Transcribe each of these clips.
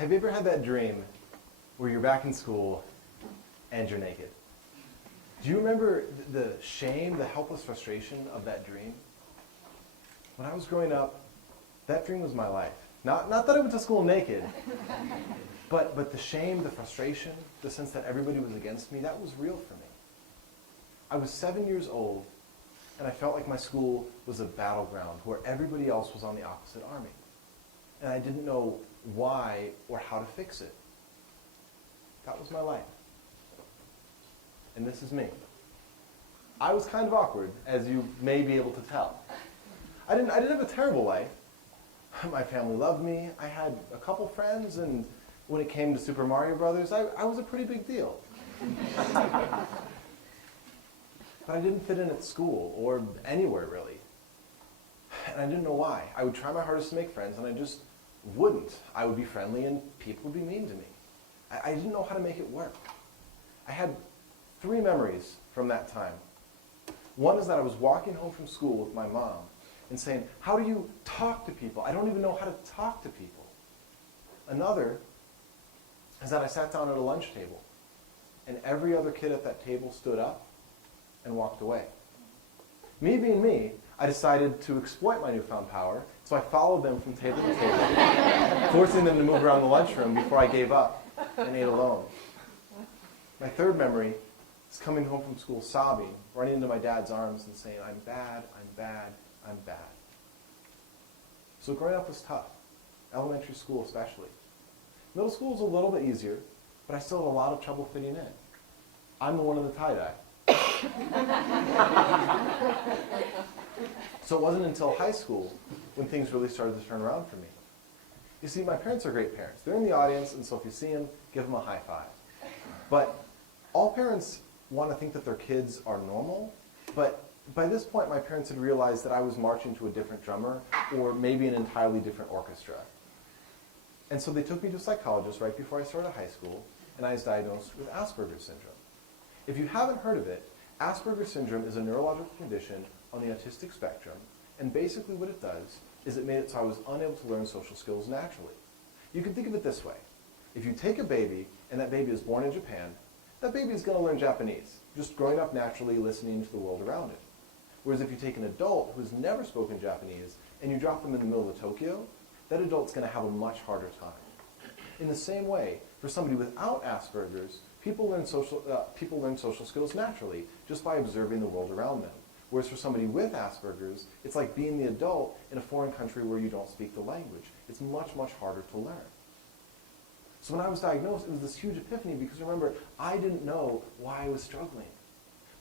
Have you ever had that dream where you're back in school and you're naked? Do you remember the shame, the helpless frustration of that dream? When I was growing up, that dream was my life. Not that I went to school naked, but the shame, the frustration, the sense that everybody was against me, that was real for me. I was 7 years old, and I felt like my school was a battleground where everybody else was on the opposite army. And I didn't know why or how to fix it. That was my life. And this is me. I was kind of awkward, as you may be able to tell. I didn't have a terrible life. My family loved me. I had a couple friends, and when it came to Super Mario Brothers, I was a pretty big deal. But I didn't fit in at school or anywhere really. And I didn't know why. I would try my hardest to make friends, and I just wouldn't. I would be friendly, and people would be mean to me. I didn't know how to make it work. I had 3 memories from that time. One is that I was walking home from school with my mom and saying, how do you talk to people? I don't even know how to talk to people. Another is that I sat down at a lunch table, and every other kid at that table stood up and walked away. Me being me, I decided to exploit my newfound power, so I followed them from table to table, forcing them to move around the lunchroom before I gave up and ate alone. My third memory is coming home from school sobbing, running into my dad's arms and saying, I'm bad, I'm bad, I'm bad. So growing up was tough, elementary school especially. Middle school was a little bit easier, but I still had a lot of trouble fitting in. I'm the one in the tie-dye. So it wasn't until high school when things really started to turn around for me. You see, my parents are great parents. They're in the audience, and so if you see them, give them a high five. But all parents want to think that their kids are normal, but by this point my parents had realized that I was marching to a different drummer or maybe an entirely different orchestra. And so they took me to a psychologist right before I started high school, and I was diagnosed with Asperger syndrome. If you haven't heard of it, Asperger syndrome is a neurological condition on the autistic spectrum, and basically what it does is it made it so I was unable to learn social skills naturally. You can think of it this way. If you take a baby, and that baby is born in Japan, that baby is going to learn Japanese, just growing up naturally listening to the world around it. Whereas if you take an adult who's never spoken Japanese, and you drop them in the middle of Tokyo, that adult's going to have a much harder time. In the same way, for somebody without Asperger's, people learn social skills naturally, just by observing the world around them. Whereas for somebody with Asperger's, it's like being the adult in a foreign country where you don't speak the language. It's much, much harder to learn. So when I was diagnosed, it was this huge epiphany because remember, I didn't know why I was struggling.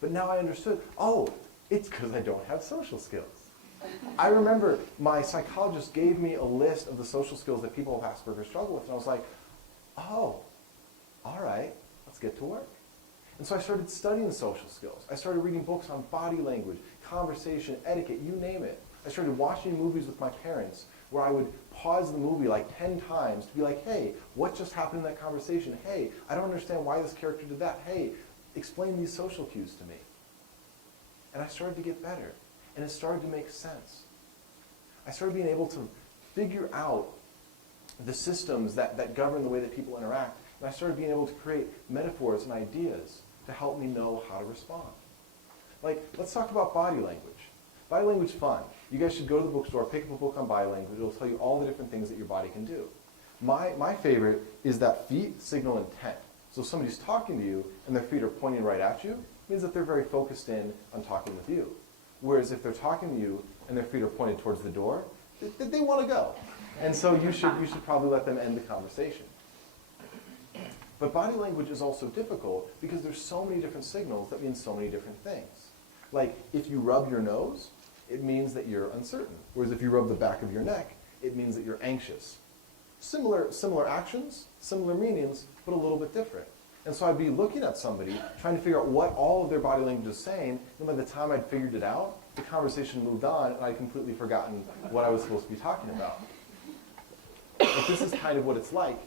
But now I understood, oh, it's because I don't have social skills. I remember my psychologist gave me a list of the social skills that people with Asperger struggle with, and I was like, oh, all right, let's get to work. And so I started studying social skills. I started reading books on body language, conversation, etiquette, you name it. I started watching movies with my parents where I would pause the movie like 10 times to be like, hey, what just happened in that conversation? Hey, I don't understand why this character did that. Hey, explain these social cues to me. And I started to get better. And it started to make sense. I started being able to figure out the systems that govern the way that people interact. And I started being able to create metaphors and ideas to help me know how to respond. Like, let's talk about body language. Body language is fun. You guys should go to the bookstore, pick up a book on body language. It'll tell you all the different things that your body can do. My favorite is that feet signal intent. So if somebody's talking to you and their feet are pointing right at you, it means that they're very focused in on talking with you. Whereas if they're talking to you and their feet are pointed towards the door, they want to go. And so you should probably let them end the conversation. But body language is also difficult because there's so many different signals that mean so many different things. Like if you rub your nose, it means that you're uncertain. Whereas if you rub the back of your neck, it means that you're anxious. Similar actions, similar meanings, but a little bit different. And so I'd be looking at somebody, trying to figure out what all of their body language is saying, and by the time I'd figured it out, the conversation moved on, and I'd completely forgotten what I was supposed to be talking about. But this is kind of what it's like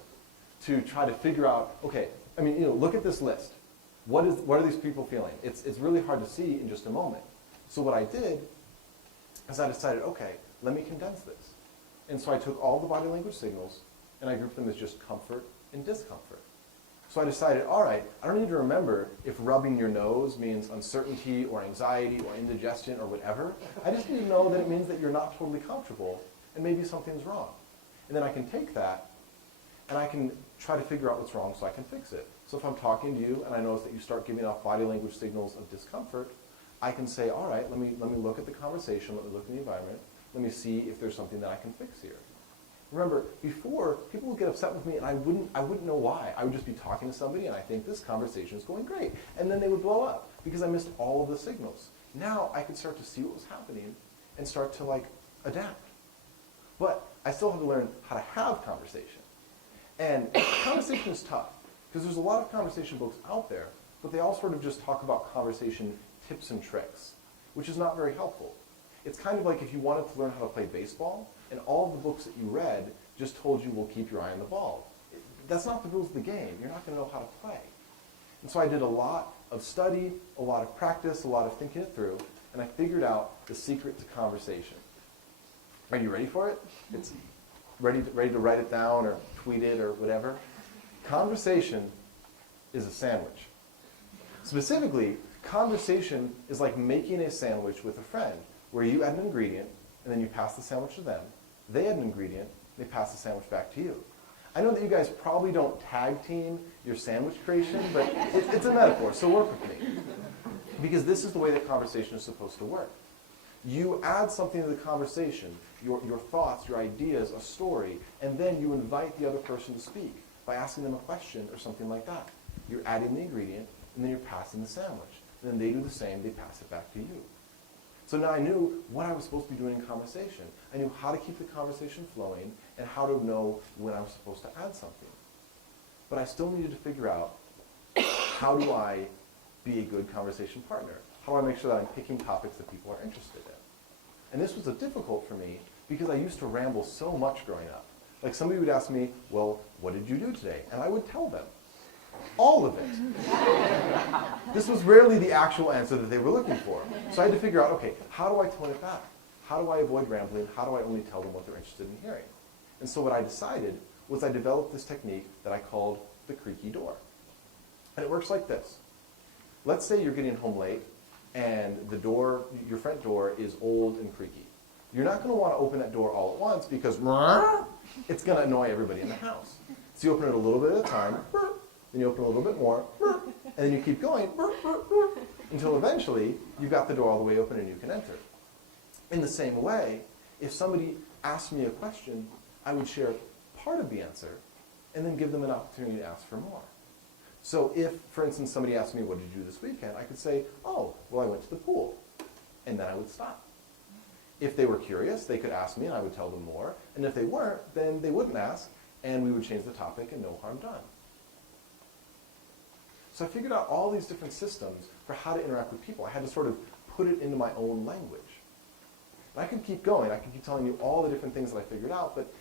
to try to figure out, okay, I mean, look at this list. What are these people feeling? It's really hard to see in just a moment. So what I did is I decided, okay, let me condense this. And so I took all the body language signals and I grouped them as just comfort and discomfort. So I decided, all right, I don't need to remember if rubbing your nose means uncertainty or anxiety or indigestion or whatever. I just need to know that it means that you're not totally comfortable and maybe something's wrong. And then I can take that and I can try to figure out what's wrong so I can fix it. So if I'm talking to you and I notice that you start giving off body language signals of discomfort, I can say, all right, let me look at the conversation, let me look at the environment, let me see if there's something that I can fix here. Remember, before, people would get upset with me and I wouldn't know why. I would just be talking to somebody and I think this conversation is going great. And then they would blow up because I missed all of the signals. Now I could start to see what was happening and start to adapt. But I still have to learn how to have conversation. And conversation is tough because there's a lot of conversation books out there, but they all sort of just talk about conversation tips and tricks, which is not very helpful. It's kind of like if you wanted to learn how to play baseball, and all of the books that you read just told you, well, keep your eye on the ball. That's not the rules of the game. You're not going to know how to play. And so I did a lot of study, a lot of practice, a lot of thinking it through, and I figured out the secret to conversation. Are you ready for it? It's ready to write it down or tweet it or whatever? Conversation is a sandwich. Specifically, conversation is like making a sandwich with a friend, where you add an ingredient, and then you pass the sandwich to them. They add an ingredient, they pass the sandwich back to you. I know that you guys probably don't tag team your sandwich creation, but it's a metaphor, so work with me. Because this is the way that conversation is supposed to work. You add something to the conversation, your thoughts, your ideas, a story, and then you invite the other person to speak by asking them a question or something like that. You're adding the ingredient, and then you're passing the sandwich. And then they do the same, they pass it back to you. So now I knew what I was supposed to be doing in conversation. I knew how to keep the conversation flowing and how to know when I was supposed to add something. But I still needed to figure out, how do I be a good conversation partner? How do I make sure that I'm picking topics that people are interested in? And this was difficult for me because I used to ramble so much growing up. Like somebody would ask me, well, what did you do today? And I would tell them. All of it. This was rarely the actual answer that they were looking for. So I had to figure out, okay, how do I tone it back? How do I avoid rambling? How do I only tell them what they're interested in hearing? And so what I decided was I developed this technique that I called the creaky door. And it works like this. Let's say you're getting home late and the door, your front door is old and creaky. You're not going to want to open that door all at once because it's going to annoy everybody in the house. So you open it a little bit at a time, then you open a little bit more, and then you keep going until eventually you've got the door all the way open and you can enter. In the same way, if somebody asked me a question, I would share part of the answer and then give them an opportunity to ask for more. So if, for instance, somebody asked me, what did you do this weekend? I could say, oh, well, I went to the pool. And then I would stop. If they were curious, they could ask me and I would tell them more. And if they weren't, then they wouldn't ask and we would change the topic and no harm done. So I figured out all these different systems for how to interact with people. I had to sort of put it into my own language. And I could keep going. I could keep telling you all the different things that I figured out, but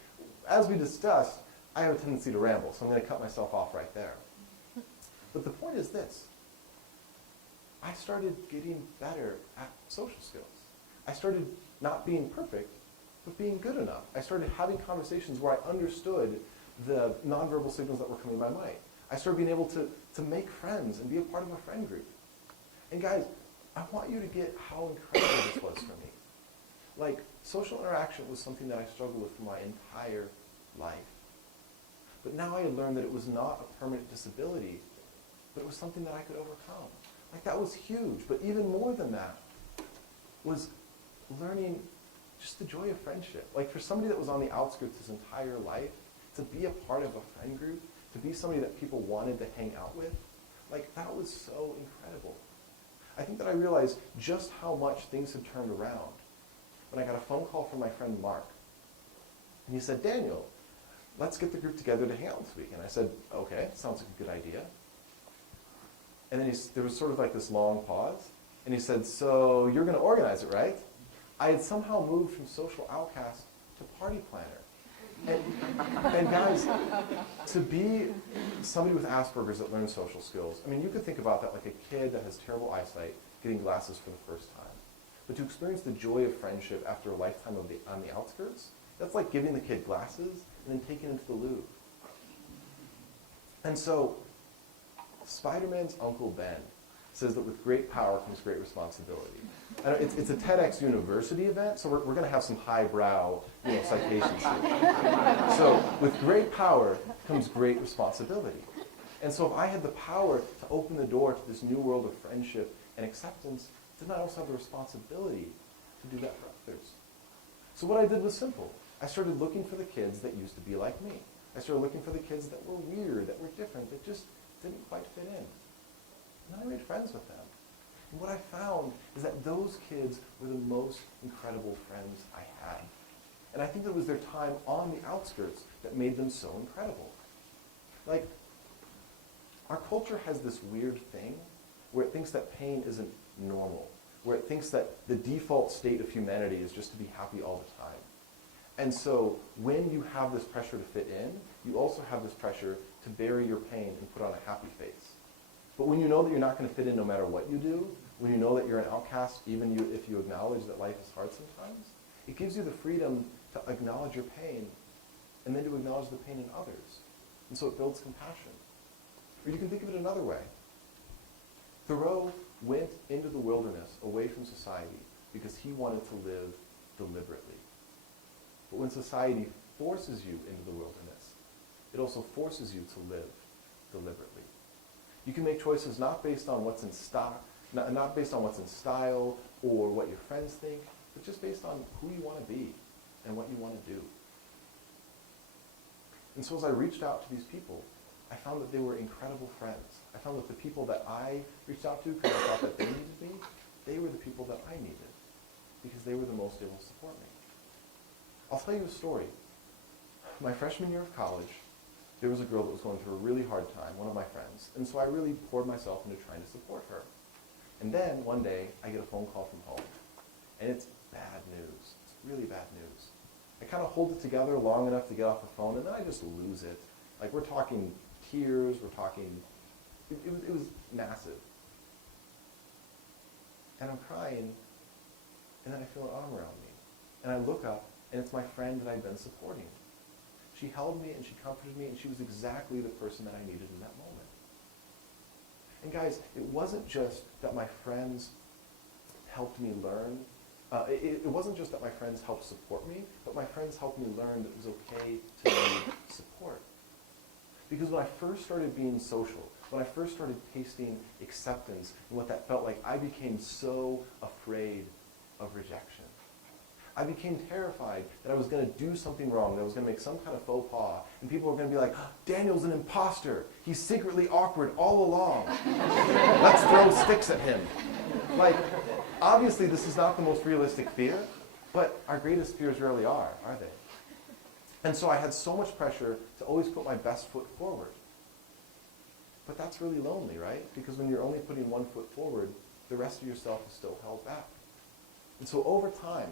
as we discussed, I have a tendency to ramble, so I'm going to cut myself off right there. But the point is this. I started getting better at social skills. I started not being perfect, but being good enough. I started having conversations where I understood the nonverbal signals that were coming my way. I started being able to make friends and be a part of a friend group. And guys, I want you to get how incredible this was for me. Like, social interaction was something that I struggled with for my entire life. But now I had learned that it was not a permanent disability, but it was something that I could overcome. Like, that was huge. But even more than that was learning just the joy of friendship. Like, for somebody that was on the outskirts his entire life, to be a part of a friend group, to be somebody that people wanted to hang out with, like, that was so incredible. I think that I realized just how much things had turned around when I got a phone call from my friend Mark. And he said, Daniel, let's get the group together to hang out this week. And I said, okay, sounds like a good idea. And then there was sort of like this long pause. And he said, so you're going to organize it, right? I had somehow moved from social outcast to party planner. And guys, to be somebody with Asperger's that learns social skills, I mean, you could think about that like a kid that has terrible eyesight getting glasses for the first time. But to experience the joy of friendship after a lifetime on the outskirts, that's like giving the kid glasses and then taking him to the Louvre. And so, Spider-Man's Uncle Ben says that with great power comes great responsibility. It's a TEDx University event, so we're going to have some highbrow citations here. So with great power comes great responsibility. And so if I had the power to open the door to this new world of friendship and acceptance, didn't I also have the responsibility to do that for others? So what I did was simple. I started looking for the kids that used to be like me. I started looking for the kids that were weird, that were different, that just didn't quite fit in. And then I made friends with them. And what I found is that those kids were the most incredible friends I had. And I think it was their time on the outskirts that made them so incredible. Like, our culture has this weird thing where it thinks that pain isn't normal, where it thinks that the default state of humanity is just to be happy all the time. And so when you have this pressure to fit in, you also have this pressure to bury your pain and put on a happy face. But when you know that you're not going to fit in no matter what you do, when you know that you're an outcast, even if you acknowledge that life is hard sometimes, it gives you the freedom to acknowledge your pain and then to acknowledge the pain in others. And so it builds compassion. Or you can think of it another way. Thoreau went into the wilderness away from society because he wanted to live deliberately. But when society forces you into the wilderness, it also forces you to live deliberately. You can make choices not based on what's in stock, not based on what's in style or what your friends think, but just based on who you want to be and what you want to do. And so as I reached out to these people, I found that they were incredible friends. I found that the people that I reached out to because I thought that they needed me, they were the people that I needed because they were the most able to support me. I'll tell you a story. My freshman year of college, there was a girl that was going through a really hard time, one of my friends, and so I really poured myself into trying to support her. And then one day, I get a phone call from home, and it's bad news. It's really bad news. I kind of hold it together long enough to get off the phone, and then I just lose it. Like, we're talking tears, we're talking, it was massive. And I'm crying, and then I feel an arm around me. And I look up, and it's my friend that I've been supporting. She held me, and she comforted me, and she was exactly the person that I needed in that moment. And guys, it wasn't just that my friends helped me learn. It wasn't just that my friends helped support me, but my friends helped me learn that it was okay to need support. Because when I first started being social, when I first started tasting acceptance and what that felt like, I became so afraid of rejection. I became terrified that I was going to do something wrong, that I was going to make some kind of faux pas, and people were going to be like, Daniel's an imposter. He's secretly awkward all along. Let's throw sticks at him. Like, obviously this is not the most realistic fear, but our greatest fears rarely are they? And so I had so much pressure to always put my best foot forward. But that's really lonely, right? Because when you're only putting one foot forward, the rest of yourself is still held back. And so over time,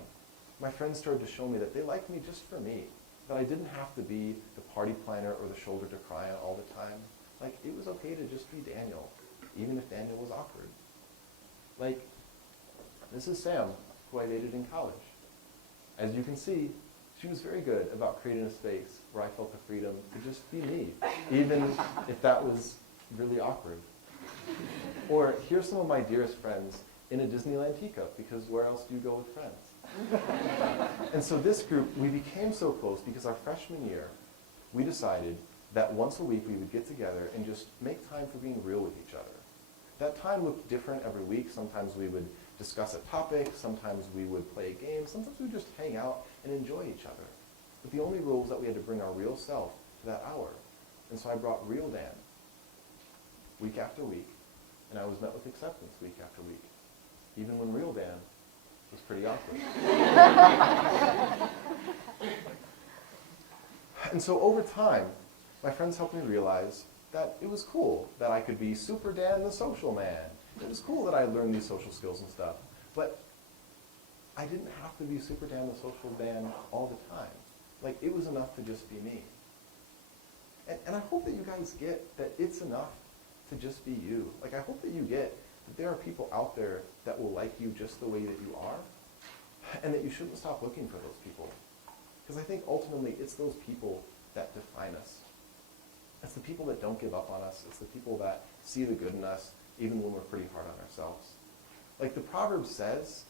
my friends started to show me that they liked me just for me, that I didn't have to be the party planner or the shoulder to cry on all the time. Like, it was okay to just be Daniel, even if Daniel was awkward. Like, this is Sam, who I dated in college. As you can see, she was very good about creating a space where I felt the freedom to just be me, even if that was really awkward. Or here's some of my dearest friends in a Disneyland teacup, because where else do you go with friends? And so this group, we became so close because our freshman year, we decided that once a week we would get together and just make time for being real with each other. That time looked different every week. Sometimes we would discuss a topic, sometimes we would play a game, sometimes we would just hang out and enjoy each other. But the only rule was that we had to bring our real self to that hour. And so I brought real Dan week after week, and I was met with acceptance week after week, even when real Dan was pretty awkward. And so over time, my friends helped me realize that it was cool that I could be Super Dan the social man. It was cool that I learned these social skills and stuff. But I didn't have to be Super Dan the social Dan all the time. Like, it was enough to just be me. And I hope that you guys get that it's enough to just be you. Like, I hope that you get that there are people out there that will like you just the way that you are, and that you shouldn't stop looking for those people. Because I think ultimately it's those people that define us. It's the people that don't give up on us. It's the people that see the good in us, even when we're pretty hard on ourselves. Like the proverb says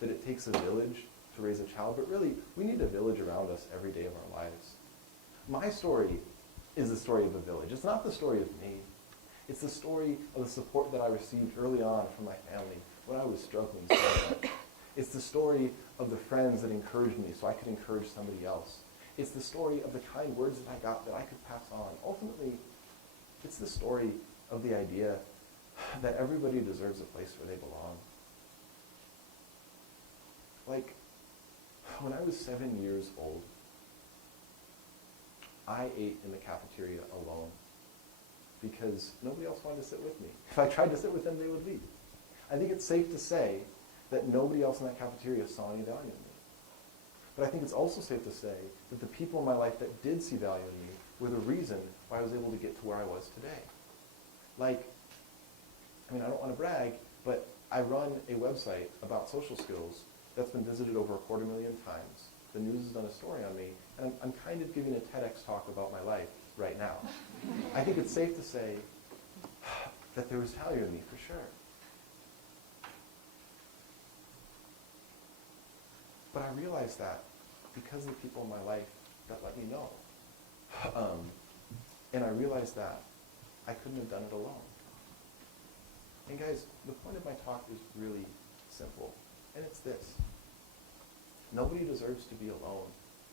that it takes a village to raise a child, but really, we need a village around us every day of our lives. My story is the story of a village. It's not the story of me. It's the story of the support that I received early on from my family when I was struggling so much. It's the story of the friends that encouraged me so I could encourage somebody else. It's the story of the kind words that I got that I could pass on. Ultimately, it's the story of the idea that everybody deserves a place where they belong. Like, when I was 7 years old, I ate in the cafeteria alone because nobody else wanted to sit with me. If I tried to sit with them, they would leave. I think it's safe to say that nobody else in that cafeteria saw any value in me. But I think it's also safe to say that the people in my life that did see value in me were the reason why I was able to get to where I was today. Like, I mean, I don't want to brag, but I run a website about social skills that's been visited over 250,000 times. The news has done a story on me, and I'm kind of giving a TEDx talk about my life right now. I think it's safe to say that there was value in me for sure. But I realized that because of the people in my life that let me know. And I realized that I couldn't have done it alone. And guys, the point of my talk is really simple, and it's this. Nobody deserves to be alone,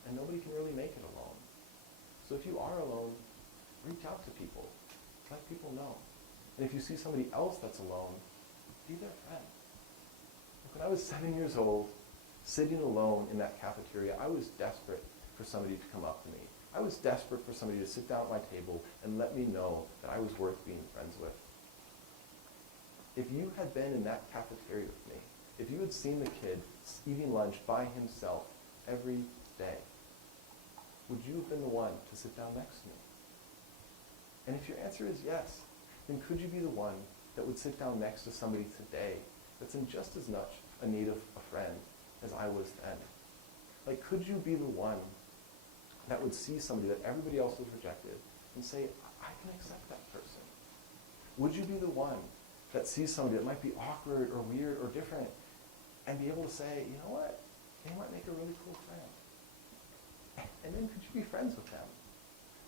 and nobody can really make it alone. So if you are alone, reach out to people. Let people know. And if you see somebody else that's alone, be their friend. When I was 7 years old, sitting alone in that cafeteria, I was desperate for somebody to come up to me. I was desperate for somebody to sit down at my table and let me know that I was worth being friends with. If you had been in that cafeteria with me, if you had seen the kid eating lunch by himself every day, would you have been the one to sit down next to me? And if your answer is yes, then could you be the one that would sit down next to somebody today that's in just as much a need of a friend as I was then? Like, could you be the one that would see somebody that everybody else has rejected and say, I can accept that person? Would you be the one that sees somebody that might be awkward or weird or different and be able to say, you know what, they might make a really cool friend? And then could you be friends with them?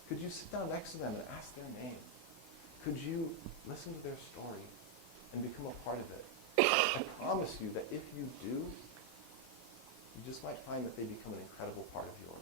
Could you sit down next to them and ask their name? Could you listen to their story and become a part of it? I promise you that if you do, you just might find that they become an incredible part of yours.